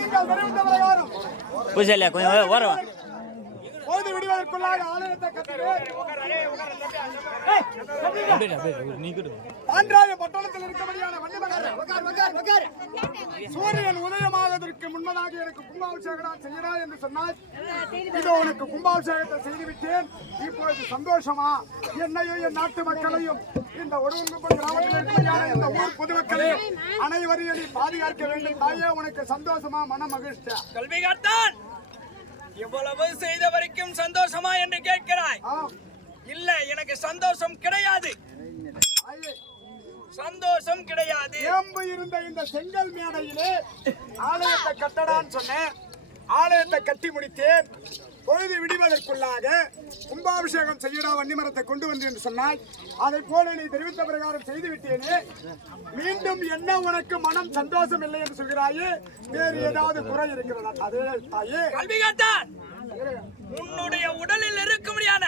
நீங்கள் தெரிவித்த பிரகாரம் பூஜையில கொஞ்சம் வரும் பொழுது விடுவதற்குள்ளாக ஆலயத்தை பாண்டாய பட்டணத்தில் இருக்கபடியான வண்டிமகர் சூரியன் உதயமாவதற்கு முன்னதாக எனக்கு கும்பாபிஷேகம் செய்கிறாய் என்று சொன்னாய். இதோ உனக்கு கும்பாபிஷேகத்தை செய்துவிட்டேன். இப்பொழுது சந்தோஷமா? என்னையும் என் நாட்டு மக்களையும் இந்த ஒருவங்குப்பம் கிராமத்தில் இருக்கபடியான இந்த ஊர் பொதுமக்களே அனைவரையும் நீ பாதுகாக்க வேண்டும். தாயே உனக்கு சந்தோஷமா? மன மகிழ்ச்சியா? கல்விகார்த்தான் இவ்வளவு செய்த வரைக்கும் சந்தோஷமா என்று கேட்கிறாய். இல்ல, எனக்கு சந்தோஷம் கிடையாது. சந்தோஷம் கிடையாது. ஏம்பு இருந்த இந்த செங்கல் மேடையிலே ஆலயத்தை கட்டடான்னு சொன்னேன். ஆலயத்தை கட்டி முடித்தேன். பொழுது விடுவதற்குள்ளாக கும்பாபிஷேகம் செய்யடா வன்னிமரத்தை கொண்டு வந்து என்று சொன்னாய். அதை போல நீ தெரிவித்த பிரகாரம் செய்து விட்டேனே. மீண்டும் என்ன உனக்கு மனம் சந்தோஷம் இல்லை என்று சொல்கிறாயே? வேறு ஏதாவது குறை இருக்கிறதா? அதே தாயே கல்விகார்த்தான், உன்னுடைய உடலில் இருக்க முடியாத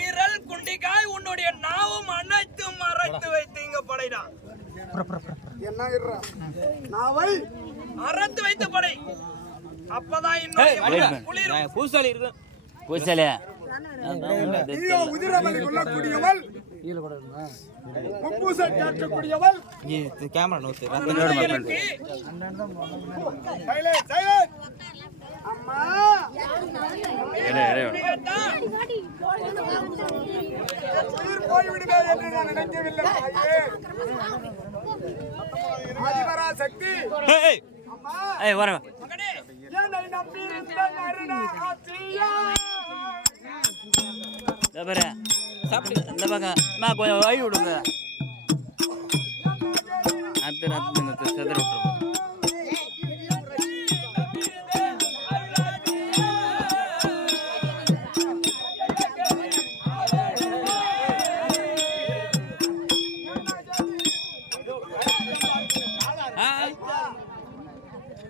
ஈரல் குண்டிக்காய் உன்னுடைய நாவும் அனைத்தும் அரைத்து வைத்து இங்க படைடா. என்ன நாவை அரைத்து வைத்த படை. அப்பதான் இன்னும் பூசாலி இருக்கு. பூசாலியா உதிரமலை கொள்ளக்கூடியவள், முப்பூசை கேட்கக்கூடியவள். கேமரா நோத்து அம்மா உயிர் போய்விடுமே என்று நான் நினைக்கவில்லை. அதிபரா சக்தி வரேன். என்னை நம்பியிருந்த நறுநாச்சியா இந்த பக்கம் நான் கொஞ்சம் வழி விடுங்க. அடுத்து செதற விட்டுருவோம்.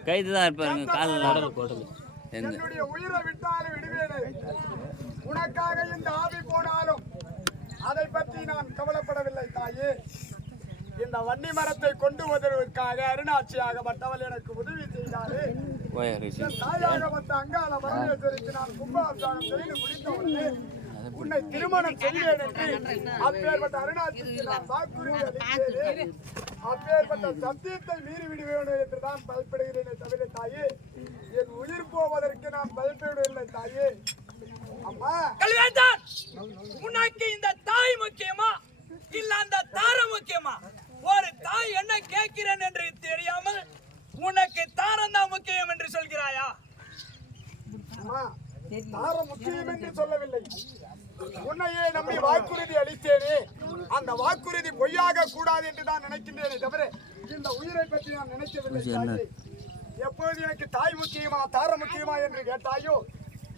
கைதுதான் இருப்பாருங்க. காலில் நடல் போட்டது. என்னுடைய உயிரை விட்டாலும் விடுவேனே. உனக்காக இந்த ஆவி போனாலும் அதை பற்றி நான் கவலைப்படவில்லை தாயே. இந்த வன்னி மரத்தை கொண்டு வருவதற்காக அருணாட்சியாகப்பட்டவள் எனக்கு உதவி செய்தாலே. தாயாகப்பட்ட அங்காள பரமேஸ்வரிக்கு நான் கும்பாபிஷேகம் செய்து முடித்தவுடனே உன்னை திருமணம் செய்வேன் என்று அப்பேற்பட்ட அருணாட்சிக்கு நான் வாக்குறுதி அளித்தேன். அப்பேற்பட்ட சத்தியத்தை மீறி விடுவேன் என்று தான் பயப்படுகிறேனே தவிர தாயே, என் உயிர் போவதற்கு நான் பயப்படவில்லை தாயே. அம்மா கல்விகார்த்தான், உனக்கு இந்த தாய் முக்கியமா இல்ல அந்த தாரம் முக்கியமா? ஒரு தாய் என்ன கேட்கிறேன் என்று தெரியாமல் உனக்கு தாரம் தான் முக்கியம் என்று சொல்கிறாயா? அம்மா, தாரம் முக்கியம் என்று சொல்லவில்லை. உன்னையே நம்பி வாக்குறுதி அளித்தேனே, அந்த வாக்குறுதி பொய்யாக கூடாது என்று தான் நினைக்கின்றேனே தவிர இந்த உயிரை பற்றி நான் நினைக்கவில்லை தாயே. எப்போது எனக்கு தாய் முக்கியமா தாரம் முக்கியமா என்று கேட்டாயோ,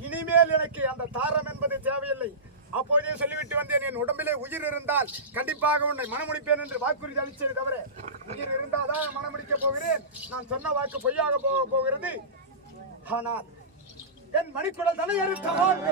இனிமேல் எனக்கு அந்த தாரம் என்பது தேவையில்லை. அப்போதே சொல்லிவிட்டு வந்தேன், என் உடம்பிலே உயிர் இருந்தால் கண்டிப்பாக உன்னை மனமுடிப்பேன் என்று வாக்குறுதி அளித்தது தவிர உயிர் இருந்தால்தான் மனமுடிக்க போகிறேன். நான் சொன்ன வாக்கு பொய்யாக போகிறது. ஆனால் என் மணிக்குடல் தலை எடுத்தவான்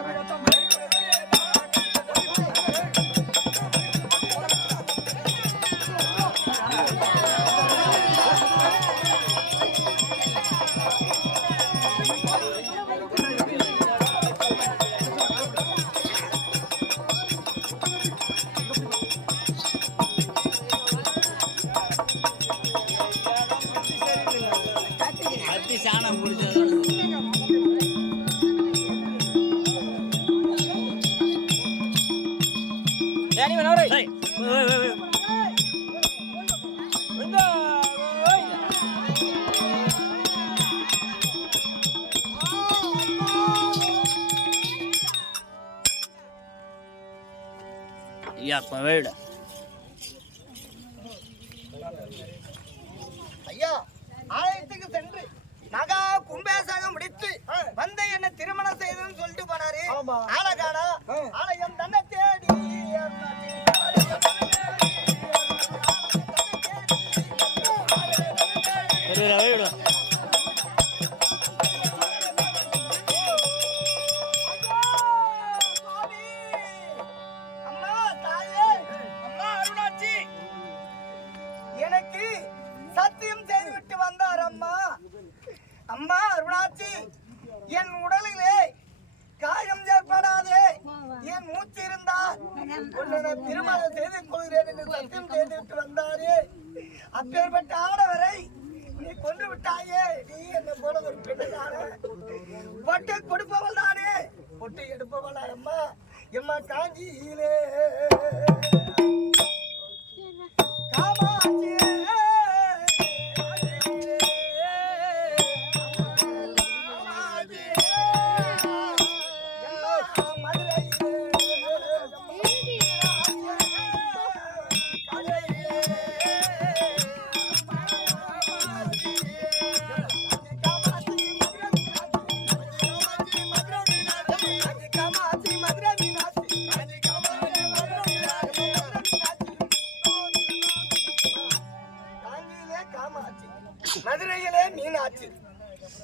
சாணம் பிடிச்சது. ஐயா, ஆலயத்துக்கு சென்று மகா கும்பேசகம் முடித்து வந்து என்ன திருமணம் செய்ததுன்னு சொல்லிட்டு போனாரு. ஆலகாடா ஆலயம் தன்னை தேடி அம்மா அருணாச்சி, என் உடலிலே காயம் ஏற்படாதே, என் மூச்சு இருந்தால் உன்னை திருமணம் செய்து கொள்கிறேன் என்று சத்தியம் செய்துவிட்டு வந்தாரே, அப்பேற்பட்ட ஆடவரை நீ கொன்று விட்டாயே. நீ என்ன போல ஒரு பெண்ணானே, பொட்டு கொடுப்பவள் தானே, பொட்டு எடுப்பவளா? அம்மா எம்மா காஞ்சியிலே காமாட்சியே மதுரையிலே மீனாட்சி,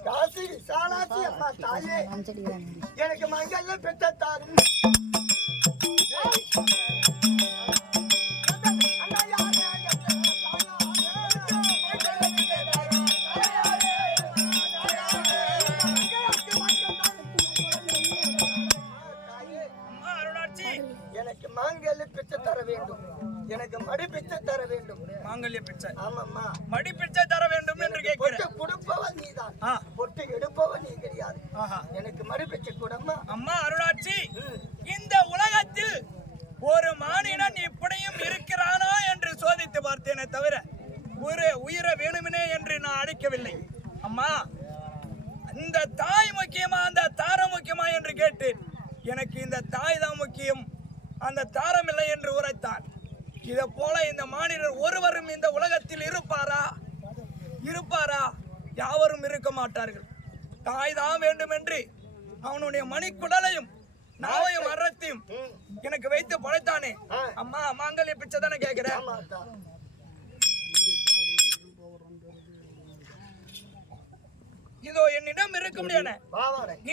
காசி விசாலாட்சி. அம்மா தாயே, எனக்கு மங்கல்ல பெற்ற தாரும். எனக்கு மாங்கல்ய பிச்சை தர வேண்டும், எனக்கு மடி பிச்சை தர வேண்டும். மாங்கல்ய பிச்சை? ஆமாம்மா, மடி பிச்சை தர வேண்டும் என்று கேட்கிறேன். கொடுப்பவன் நீதான், பொட்டு எடுப்பவன் நீ கிடையாது. எனக்கு மடி பிச்சை கூடம்மா. அம்மா அருணாட்சி, இந்த உலகத்தில் ஒரு மானிடன் இப்படியும் இருக்கிறானா என்று சோதித்து பார்த்தேனே தவிர ஒரு உயிரை வேணுமினே என்று நான் அழைக்கவில்லை. அம்மா, இந்த தாய் முக்கியமா அந்த தாரம் முக்கியமா என்று கேட்டேன். எனக்கு இந்த தாய் தான் முக்கியம், அந்த தாரம் இல்லை என்று உரைத்தான். இதை போல இந்த மானிடர் ஒருவரும் இந்த உலகத்தில் இருப்பாரா? யாவரும் இருக்க மாட்டார்கள். தாய் தான் வேண்டும் என்று அவனுடைய மணிக்குடலையும் நாவையும் அறத்தையும் எனக்கு வைத்து படைத்தானே. அம்மா, மாங்கல்ய பிச்சை தானே கேட்கிறேன். இதோ என்னிடம் இருக்க முடியாது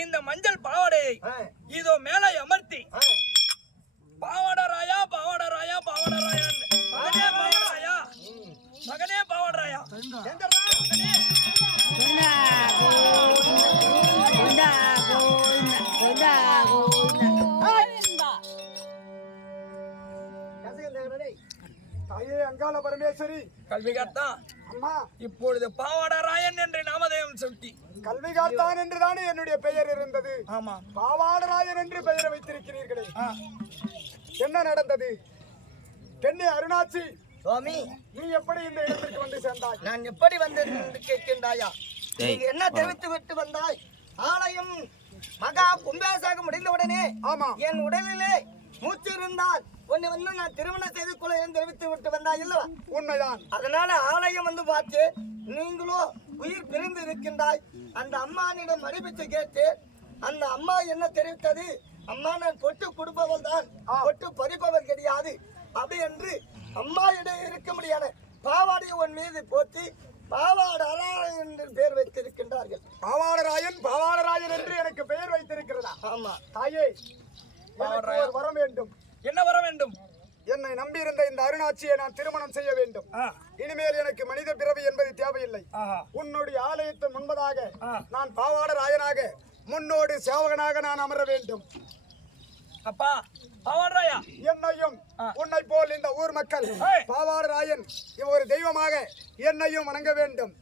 இந்த மஞ்சள் பாவாடையை இதோ மேலே அமர்த்தி பாவாடராயா பாவாடராயா பாவாடராயா மகனே பாவாடராயா மகனே பாவாடராயா தாயே அங்காள பரமேஸ்வரி, கல்விகார்த்தான். அம்மா, இப்பொழுது பாவாடராயன் என்று நாமதேயம் சுட்டி கல்விகார்த்தான் என்றுதானே என்னுடைய பெயர் இருந்தது. ஆமா, பாவாடராயன் என்று பெயரை வைத்திருக்கிறீர்களே, என்ன நடந்தது? பெண்ணே அருணாச்சி, சுவாமி, நீ எப்படி இந்த இடத்திற்கு வந்து சேர்ந்தாய்? நான் எப்படி வந்தேன் என்று கேட்கின்றாயா? நீங்க என்ன தெரிவித்து விட்டு வந்தாய்? ஆலயம் மகா கும்பாபிஷேகம் முடிந்தவுடனே ஆமா, என் உடலிலே மூச்சு இருந்தால் உன்னை வந்து நான் திருமணம் செய்து கொள்ள தெரிவித்து விட்டு வந்தாய் இல்லவா? உண்மைதான். அதனால ஆலயம் வந்து பார்த்து நீங்களோ உயிர் பிரிந்து இருக்கின்றாய். அந்த அம்மானிடம் மடிப்பிச்சு கேட்டு அந்த அம்மா என்ன தெரிவித்தது? அம்மா, நான் பொட்டு கொடுப்பவள் தான், பொட்டு பறிப்பவள் கிடையாது அப்படி என்று அம்மா இடம் இருக்க முடியாது. பாவாடை உன் மீது போற்றி பாவாடராயன் என்று பெயர் வைத்திருக்கின்றார்கள். பாவாடராயன் என்று எனக்கு பெயர் வைத்திருக்கிறதா? ஆமா தாயே, எனக்கு ஒரு வரம் வேண்டும். என்ன வர வேண்டும்? என்னை நம்பியிருந்த இந்த அருணாட்சியை நான் திருமணம் செய்ய வேண்டும். இனிமேல் எனக்கு மனித பிறவி என்பது தேவையில்லை. உன்னுடைய ஆலயத்தின் முன்பதாக நான் பாவாடராயனாக முன்னோடு சேவகனாக நான் அமர வேண்டும். அப்பா பாவாடராயா, என்னையும் உன்னை போல் இந்த ஊர் மக்கள் பாவாடராயன் ஒரு தெய்வமாக என்னையும் வணங்க வேண்டும்.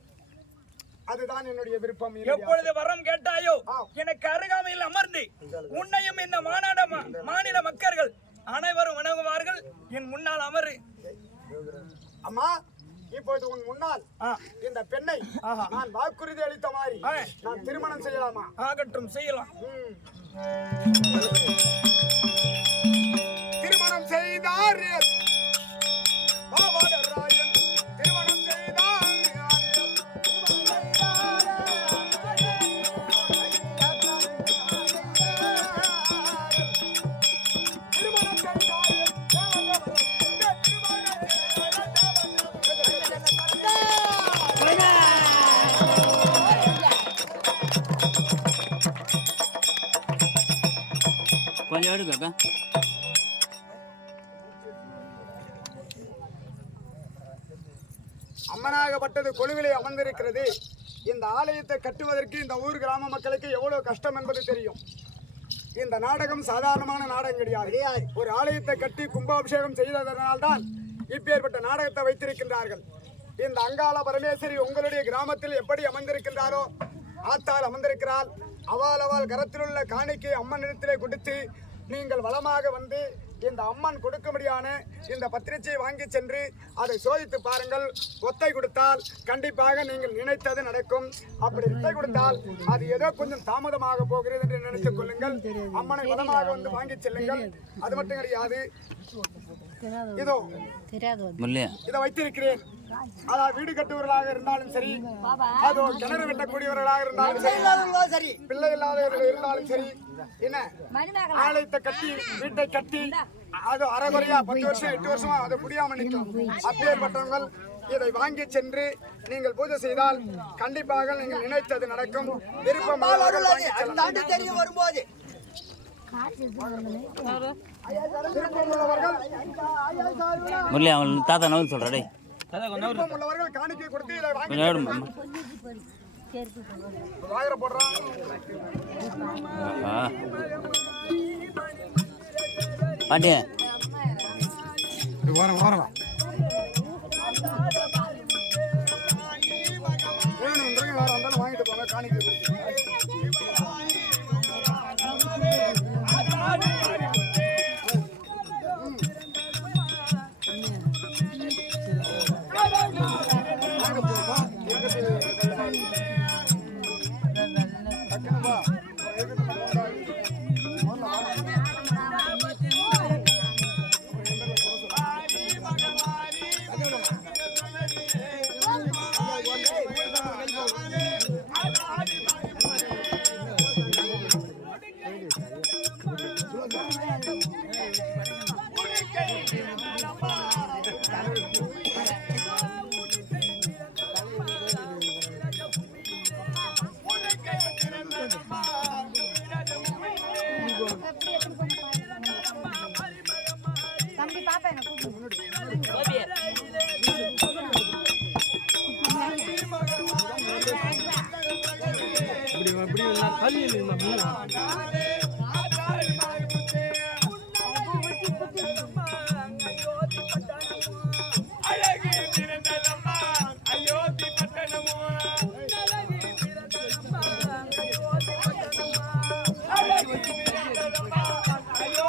அதுதான் என்னுடைய விருப்பம். எப்பொழுது வரம் கேட்டாயோ எனக்கு அருகாமையில் அமர்ந்து உன்னையும் இந்த மாநில மக்கள் அனைவரும் வணங்குவார்கள். என் முன்னால் அமரு. அம்மா, இப்போது உன் முன்னால் இந்த பெண்ணை நான் வாக்குறுதி அளித்த மாதிரி நான் திருமணம் செய்யலாமா? ஆகட்டும், செய்யலாம். திருமணம் செய்தார் பாவாடராயன், திருமணம் செய்தார் கொஞ்சம் எடுக்க. அம்மனாகப்பட்டது கொலுவிலே அமர்ந்திருக்கிறது. இந்த ஆலயத்தை கட்டுவதற்கு இந்த ஊர் கிராம மக்களுக்கு எவ்வளவு கஷ்டம் என்பது தெரியும். இந்த நாடகம் சாதாரணமான நாடகம் கிடையாது. ஒரு ஆலயத்தை கட்டி கும்பாபிஷேகம் செய்ததனால்தான் இப்பேற்பட்ட நாடகத்தை வைத்திருக்கின்றார்கள். இந்த அங்காள பரமேஸ்வரி உங்களுடைய கிராமத்தில் எப்படி அமர்ந்திருக்கின்றாரோ ஆத்தால் அமர்ந்திருக்கிறாள். அவள் கரத்தில் உள்ள காணிக்கை அம்மனிடத்திலே கொடுத்து நீங்கள் வளமாக வந்து இந்த அம்மன் கொடுக்கும்படியான இந்த பத்திரிகையை வாங்கி சென்று அதை சோதித்து பாருங்கள். ஒத்தை கொடுத்தால் கண்டிப்பாக நீங்கள் நினைத்தது நடக்கும். அப்படி ஒத்தை கொடுத்தால் அது ஏதோ கொஞ்சம் தாமதமாக போகிறது என்று நினைத்துக் கொள்ளுங்கள். அம்மனை வளமாக வந்து வாங்கி செல்லுங்கள். அது மட்டும் கிடையாது, இதோ இதை வைத்திருக்கிறேன். அதாவது வீடு கட்டுவர்களாக இருந்தாலும் சரி, அதோ கிணறு வெட்டக்கூடியவர்களாக இருந்தாலும் சரி, பிள்ளை இல்லாதவர்கள் இருந்தாலும் சரி, என்ன ஆலயத்தை கட்டி வீட்டை கட்டி அது அரைகுறையா 10 வருஷம் 8 வருஷமா அது முடியாம நிற்கும். அப்பேற்பட்டவங்கள் இதை வாங்கி சென்று நீங்கள் பூஜை செய்தால் கண்டிப்பாக நீங்கள் நினைத்தது நடக்கும். விருப்பம் வரும்போது முரளி அவன் தாத்தா நவல் சொல்றே விருப்பம் உள்ளவர்கள் காணிக்கை கொடுத்து இதை வாங்கி வாயிர போடுறான். பாண்டிய வேணுன்றவங்க வேற வந்தாலும் வாங்கிட்டு போங்க காணிக்கை கொடுத்து. அப்படி